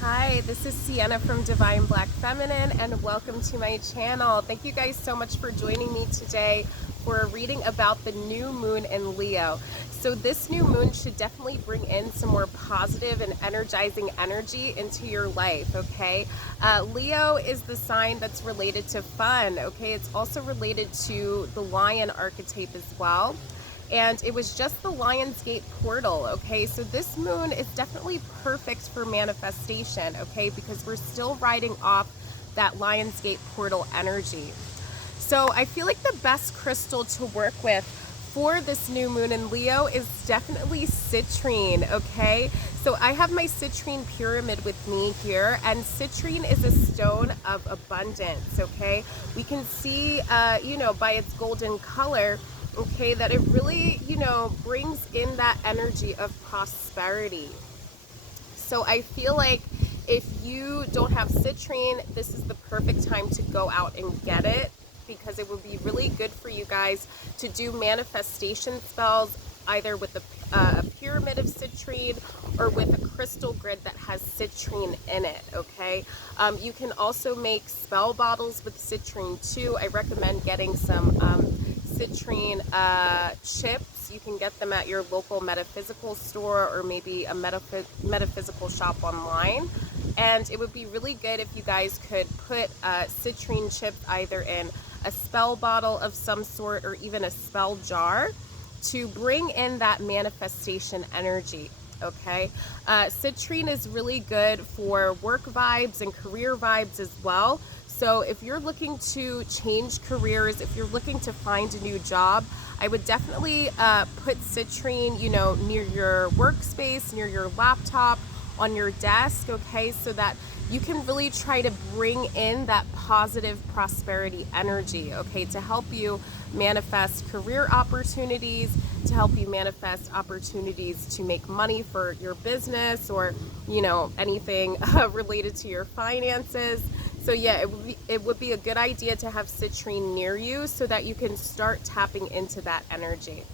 Hi, this is Sienna from Divine Black Feminine, and welcome to my channel. Thank you guys so much for joining me today for a reading about the new moon in Leo. So this new moon should definitely bring in some more positive and energizing energy into your life, okay? Leo is the sign that's related to fun, okay? It's also related to the lion archetype as well. And it was just the Lionsgate portal, okay? So this moon is definitely perfect for manifestation, okay? Because we're still riding off that Lionsgate portal energy. So I feel like the best crystal to work with for this new moon in Leo is definitely citrine, okay? So I have my citrine pyramid with me here, and citrine is a stone of abundance, okay? We can see, by its golden color, okay, that it really, brings in that energy of prosperity. So I feel like if you don't have citrine, this is the perfect time to go out and get it, because it would be really good for you guys to do manifestation spells either with a pyramid of citrine or with a crystal grid that has citrine in it, okay? You can also make spell bottles with citrine too. I recommend getting some citrine chips. You can get them at your local metaphysical store or maybe a metaphysical shop online. And it would be really good if you guys could put citrine chips either in a spell bottle of some sort or even a spell jar to bring in that manifestation energy, okay? Citrine is really good for work vibes and career vibes as well. So if you're looking to change careers, if you're looking to find a new job, I would definitely put citrine, near your workspace, near your laptop, on your desk, okay, so that you can really try to bring in that positive prosperity energy, okay, to help you manifest career opportunities, to help you manifest opportunities to make money for your business or, anything related to your finances. So yeah, it would be a good idea to have citrine near you so that you can start tapping into that energy.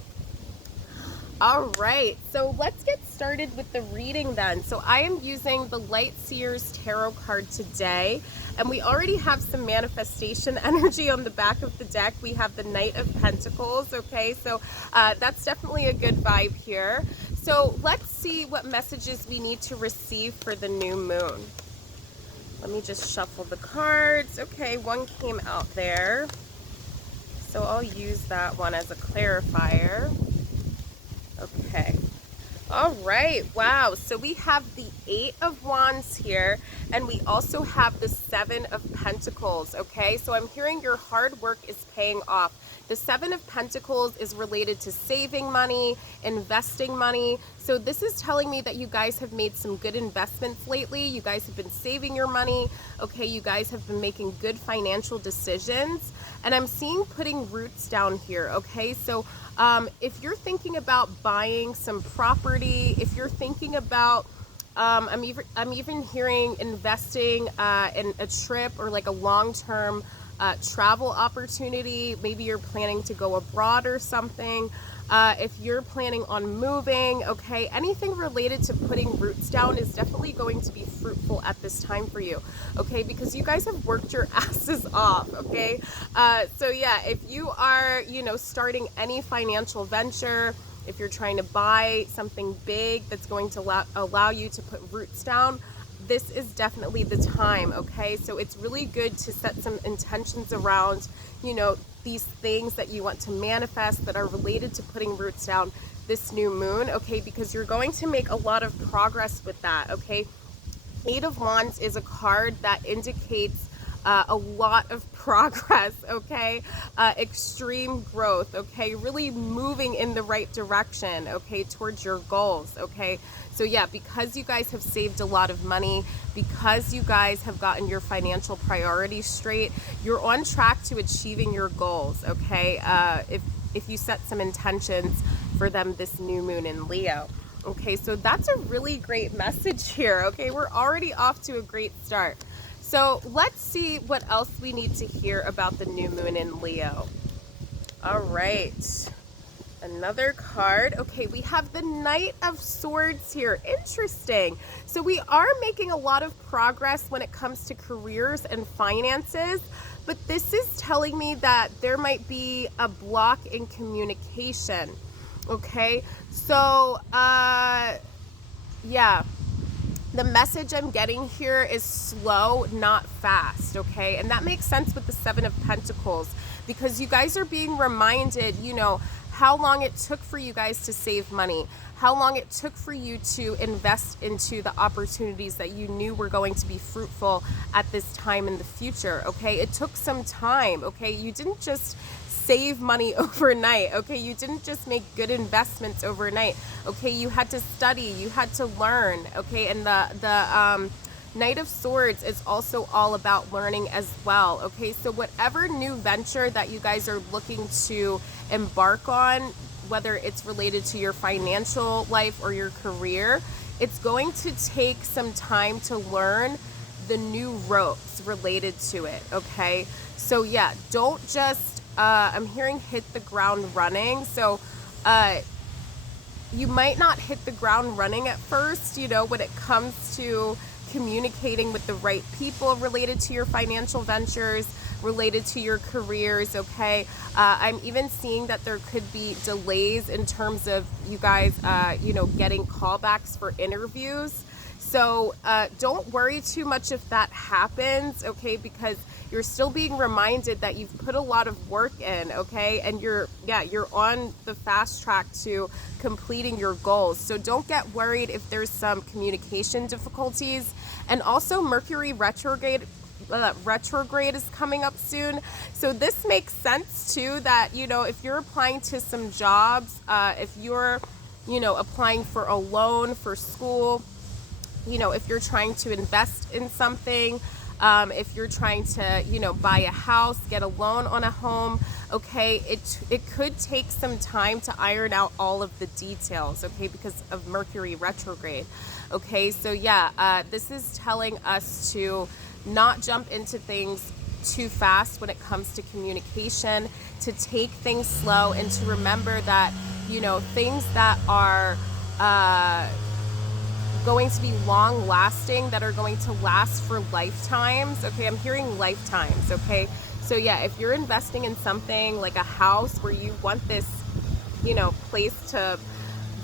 All right, so let's get started with the reading then. So I am using the Light Seers Tarot card today, and we already have some manifestation energy on the back of the deck. We have the Knight of Pentacles, okay? So that's definitely a good vibe here. So let's see what messages we need to receive for the new moon. Let me just shuffle the cards. Okay, one came out there. So I'll use that one as a clarifier. Okay. All right. Wow. So we have the 8 of Wands here, and we also have the 7 of Pentacles. Okay. So I'm hearing your hard work is paying off. The 7 of Pentacles is related to saving money, investing money. So this is telling me that you guys have made some good investments lately. You guys have been saving your money. Okay. You guys have been making good financial decisions. And I'm seeing putting roots down here. Okay. So if you're thinking about buying some property, if you're thinking about, I'm even hearing investing in a trip or like a long-term travel opportunity. Maybe you're planning to go abroad or something. If you're planning on moving, okay, anything related to putting roots down is definitely going to be fruitful at this time for you, okay, because you guys have worked your asses off, okay? So yeah, if you are, starting any financial venture, if you're trying to buy something big that's going to allow you to put roots down, this is definitely the time, okay? So it's really good to set some intentions around, these things that you want to manifest that are related to putting roots down this new moon, okay? Because you're going to make a lot of progress with that, okay? 8 of Wands is a card that indicates a lot of progress, okay? Extreme growth, okay? Really moving in the right direction, okay? Towards your goals, okay? So yeah, because you guys have saved a lot of money, because you guys have gotten your financial priorities straight, you're on track to achieving your goals, okay? If you set some intentions for them this new moon in Leo. Okay, so that's a really great message here, okay? We're already off to a great start. So let's see what else we need to hear about the new moon in Leo. All right. Another card. Okay, we have the Knight of Swords here. Interesting. So we are making a lot of progress when it comes to careers and finances, but this is telling me that there might be a block in communication. Okay, so yeah, the message I'm getting here is slow, not fast. Okay, and that makes sense with the Seven of Pentacles, because you guys are being reminded, you know, how long it took for you guys to save money, how long it took for you to invest into the opportunities that you knew were going to be fruitful at this time in the future. Okay, it took some time. Okay, you didn't just save money overnight. Okay, you didn't just make good investments overnight. Okay, you had to study, you had to learn. Okay, and the Knight of Swords is also all about learning as well. Okay, so whatever new venture that you guys are looking to embark on, whether it's related to your financial life or your career, it's going to take some time to learn the new ropes related to it. Okay, so yeah, don't just I'm hearing hit the ground running. So you might not hit the ground running at first, you know, when it comes to communicating with the right people related to your financial ventures, related to your careers. Okay, I'm even seeing that there could be delays in terms of you guys you know, getting callbacks for interviews. So don't worry too much if that happens, okay, because you're still being reminded that you've put a lot of work in. Okay, and you're on the fast track to completing your goals. So don't get worried if there's some communication difficulties. And also Mercury retrograde is coming up soon, so this makes sense too, that, you know, if you're applying to some jobs, if you're, you know, applying for a loan for school, you know, if you're trying to invest in something, if you're trying to, you know, buy a house, get a loan on a home, okay, it could take some time to iron out all of the details, okay, because of Mercury retrograde. Okay, so yeah, this is telling us to not jump into things too fast when it comes to communication, to take things slow, and to remember that, you know, things that are going to be long lasting, that are going to last for lifetimes. Okay, I'm hearing lifetimes. Okay, so yeah, if you're investing in something like a house where you want this, you know, place to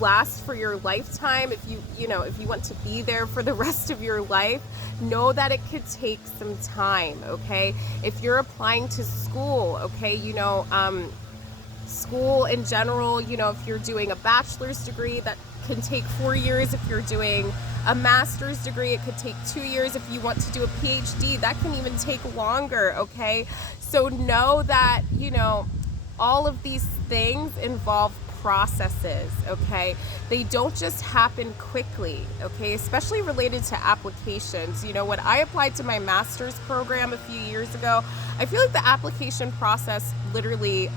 last for your lifetime, if you know, if you want to be there for the rest of your life, know that it could take some time. Okay, if you're applying to school, okay, you know, school in general, you know, if you're doing a bachelor's degree, that can take 4 years. If you're doing a master's degree, it could take 2 years. If you want to do a PhD, that can even take longer. Okay, so know that, you know, all of these things involve processes. Okay, they don't just happen quickly. Okay, especially related to applications. You know, when I applied to my master's program a few years ago, I feel like the application process literally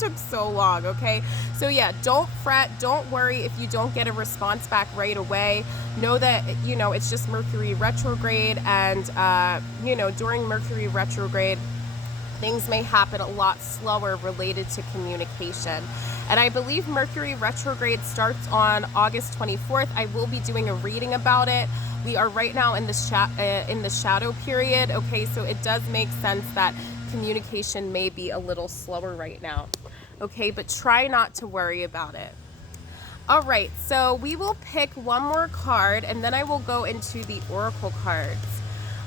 took so long. Okay, so yeah, don't fret, don't worry if you don't get a response back right away. Know that, you know, it's just Mercury retrograde, and you know, during Mercury retrograde, things may happen a lot slower related to communication. And I believe Mercury retrograde starts on August 24th. I will be doing a reading about it. We are right now in the shadow period. Okay, so it does make sense that communication may be a little slower right now. Okay, but try not to worry about it. All right, so we will pick one more card, and then I will go into the oracle cards.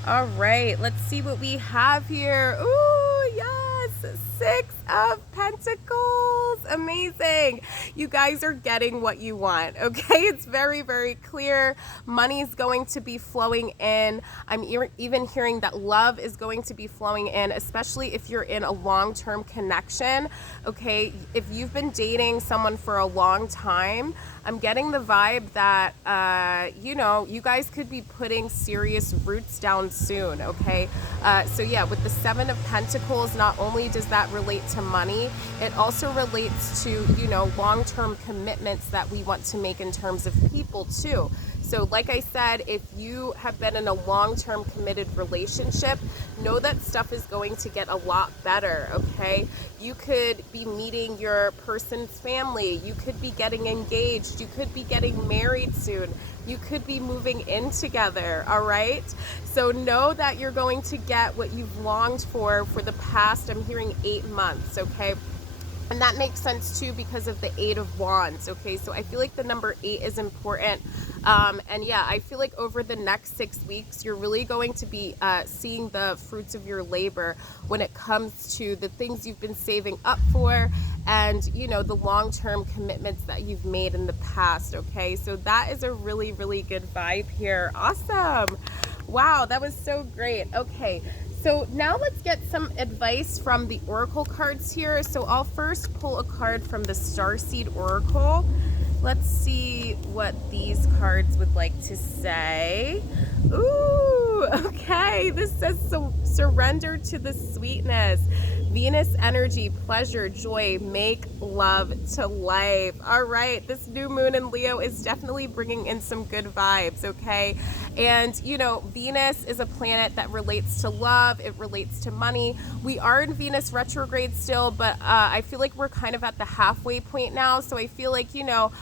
All right, let's see what we have here. Ooh, yes, 6 of Pentacles. Amazing. You guys are getting what you want, okay? It's very, very clear. Money's going to be flowing in. I'm even hearing that love is going to be flowing in, especially if you're in a long-term connection, okay? If you've been dating someone for a long time, I'm getting the vibe that, you know, you guys could be putting serious roots down soon, okay? So yeah, with the 7 of Pentacles, not only does that relate to money, it also relates to, you know, long-term commitments that we want to make in terms of people too. So like I said, if you have been in a long-term committed relationship, know that stuff is going to get a lot better, okay? You could be meeting your person's family. You could be getting engaged. You could be getting married soon. You could be moving in together, all right? So know that you're going to get what you've longed for the past, I'm hearing 8 months, okay? And that makes sense too because of the 8 of Wands, okay? So I feel like the number 8 is important. And yeah, I feel like over the next 6 weeks, you're really going to be seeing the fruits of your labor when it comes to the things you've been saving up for and, you know, the long-term commitments that you've made in the past, okay? So that is a really, really good vibe here. Awesome. Wow, that was so great. Okay. So now let's get some advice from the Oracle cards here. So I'll first pull a card from the Starseed Oracle. Let's see what these cards would like to say. Ooh, okay. This says surrender to the sweetness. Venus energy, pleasure, joy, make love to life. All right, this new moon in Leo is definitely bringing in some good vibes, okay? And, you know, Venus is a planet that relates to love. It relates to money. We are in Venus retrograde still, but I feel like we're kind of at the halfway point now. So I feel like, you know,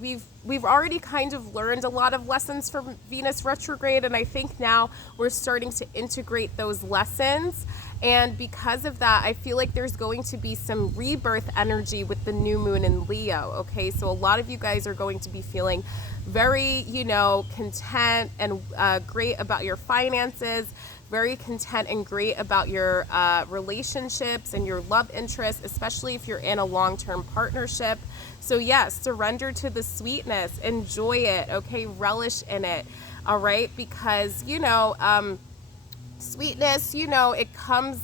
we've already kind of learned a lot of lessons from Venus retrograde, and I think now we're starting to integrate those lessons. And because of that, I feel like there's going to be some rebirth energy with the new moon in Leo, okay? So a lot of you guys are going to be feeling very, you know, content and great about your finances, very content and great about your relationships and your love interests, especially if you're in a long-term partnership. So yes, surrender to the sweetness, enjoy it, okay? Relish in it, all right? Because, you know, sweetness, you know, it comes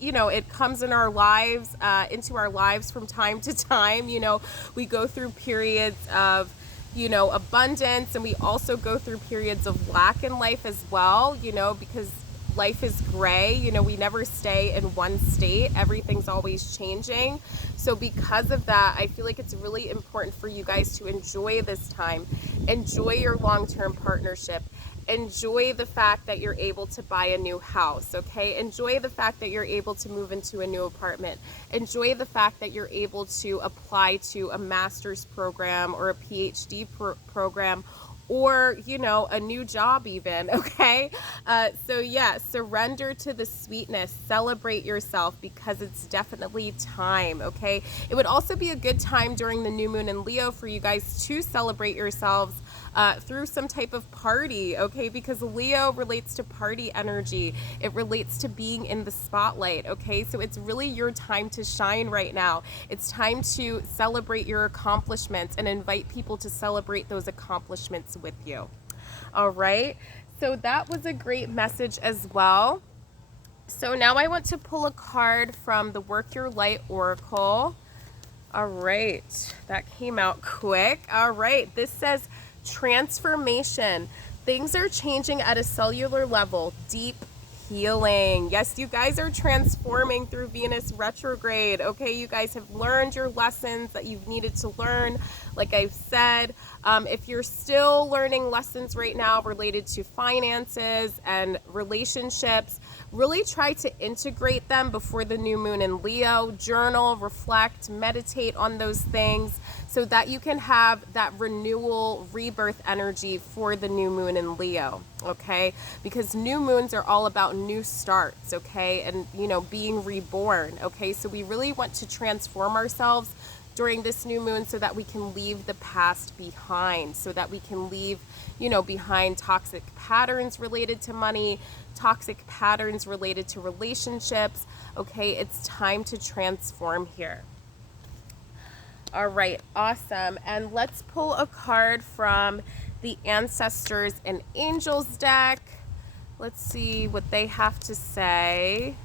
in our lives, into our lives from time to time. You know, we go through periods of, you know, abundance, and we also go through periods of lack in life as well, you know, because life is gray. You know, we never stay in one state. Everything's always changing. So because of that, I feel like it's really important for you guys to enjoy this time, enjoy your long-term partnership, enjoy the fact that you're able to buy a new house, okay? Enjoy the fact that you're able to move into a new apartment. Enjoy the fact that you're able to apply to a master's program or a PhD program, or, you know, a new job even, okay? So yeah, surrender to the sweetness, celebrate yourself, because it's definitely time, okay? It would also be a good time during the new moon in Leo for you guys to celebrate yourselves through some type of party, okay? Because Leo relates to party energy. It relates to being in the spotlight, okay? So it's really your time to shine right now. It's time to celebrate your accomplishments and invite people to celebrate those accomplishments with you. All right? So that was a great message as well. So now I want to pull a card from the Work Your Light Oracle. All right, that came out quick. All right, this says transformation. Things are changing at a cellular level. Deep healing. Yes, you guys are transforming through Venus retrograde. Okay, you guys have learned your lessons that you've needed to learn. Like I've said, if you're still learning lessons right now related to finances and relationships, really try to integrate them before the new moon in Leo. Journal, reflect, meditate on those things so that you can have that renewal, rebirth energy for the new moon in Leo, okay? Because new moons are all about new starts, okay? And, you know, being reborn, okay? So we really want to transform ourselves during this new moon so that we can leave the past behind, so that we can leave, you know, behind toxic patterns related to money, toxic patterns related to relationships, okay? It's time to transform here. All right, awesome. And let's pull a card from the Ancestors and Angels deck. Let's see what they have to say.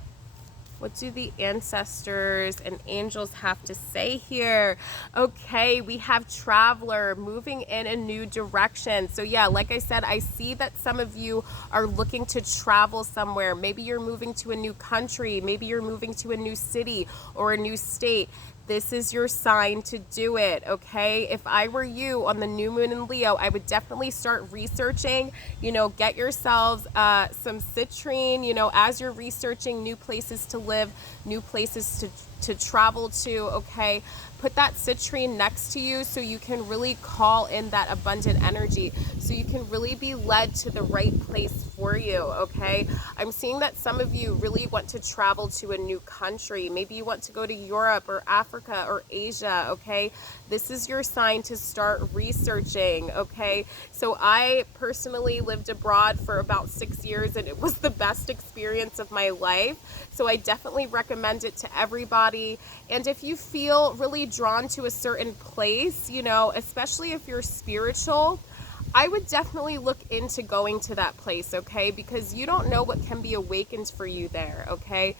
What do the ancestors and angels have to say here? Okay, we have Traveler moving in a new direction. So yeah, like I said, I see that some of you are looking to travel somewhere. Maybe you're moving to a new country. Maybe you're moving to a new city or a new state. this is your sign to do it, okay? If I were you on the new moon in Leo, I would definitely start researching, get yourselves some citrine, as you're researching new places to live, new places to travel to, okay? Put that citrine next to you so you can really call in that abundant energy, so you can really be led to the right place for you, okay? I'm seeing that some of you really want to travel to a new country. Maybe you want to go to Europe or Africa or Asia, okay? This is your sign to start researching, okay? So I personally lived abroad for about 6 years, and it was the best experience of my life. So I definitely recommend it to everybody. And if you feel really drawn to a certain place, especially if you're spiritual, I would definitely look into going to that place, okay? Because you don't know what can be awakened for you there, okay?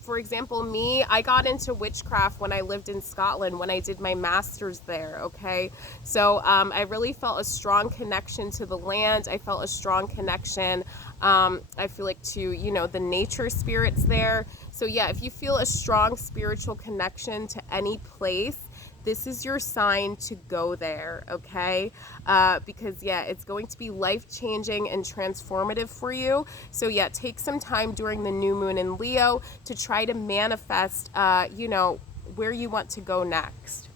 For example, me, I got into witchcraft when I lived in Scotland, when I did my master's there, okay? So I really felt a strong connection to the land. I felt a strong connection, I feel like, to, the nature spirits there. So yeah, if you feel a strong spiritual connection to any place, this is your sign to go there, okay? Because yeah, it's going to be life-changing and transformative for you. So yeah, take some time during the new moon in Leo to try to manifest, where you want to go next.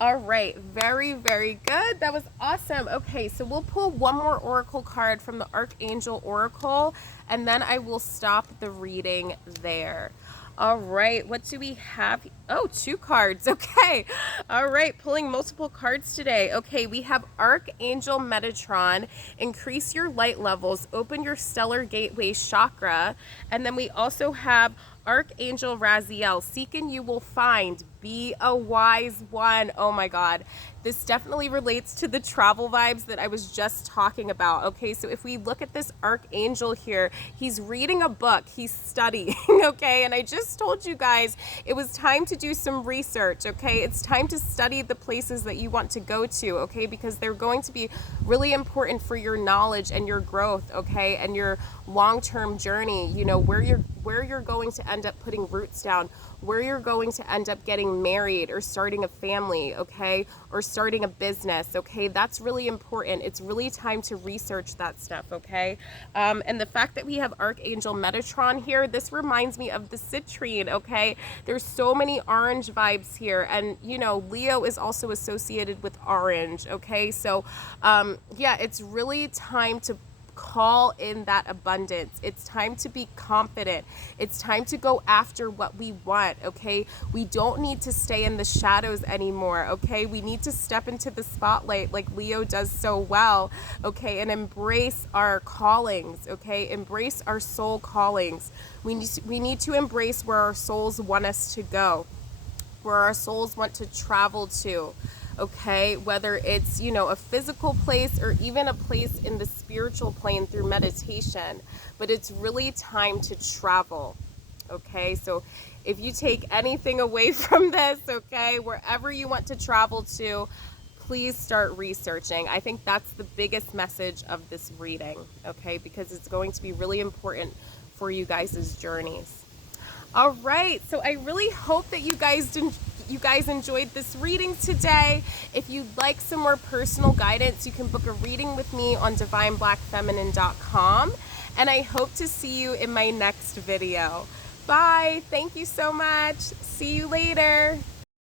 All right, very, very good. That was awesome. Okay, so we'll pull one more oracle card from the Archangel Oracle, and then I will stop the reading there. All right, what do we have? Oh, 2 cards. Okay. All right, pulling multiple cards today. Okay, we have Archangel Metatron, increase your light levels, open your stellar gateway chakra. And then we also have Archangel Raziel, seek and you will find, be a wise one. Oh my God. This definitely relates to the travel vibes that I was just talking about. Okay, so if we look at this Archangel here, he's reading a book, he's studying, okay? And I just told you guys it was time to do some research, okay? It's time to study the places that you want to go to, okay? Because they're going to be really important for your knowledge and your growth, okay? And your long-term journey, where you're going to end up putting roots down, where you're going to end up getting married or starting a family, okay? Or starting a business, okay? That's really important. It's really time to research that stuff, okay? And the fact that we have Archangel Metatron here, this reminds me of the citrine, okay? There's so many orange vibes here, and Leo is also associated with orange, okay? So yeah, it's really time to call in that abundance. It's time to be confident. It's time to go after what we want, okay? We don't need to stay in the shadows anymore, okay? We need to step into the spotlight like Leo does so well, okay? And embrace our callings, okay? Embrace our soul callings. We need to embrace where our souls want us to go, where our souls want to travel to. Okay, whether it's, a physical place or even a place in the spiritual plane through meditation, but it's really time to travel. Okay, so if you take anything away from this, okay, wherever you want to travel to, please start researching. I think that's the biggest message of this reading, okay, because it's going to be really important for you guys' journeys. All right, so I really hope that you guys enjoyed this reading today. If you'd like some more personal guidance, you can book a reading with me on divineblackfeminine.com. And I hope to see you in my next video. Bye. Thank you so much. See you later.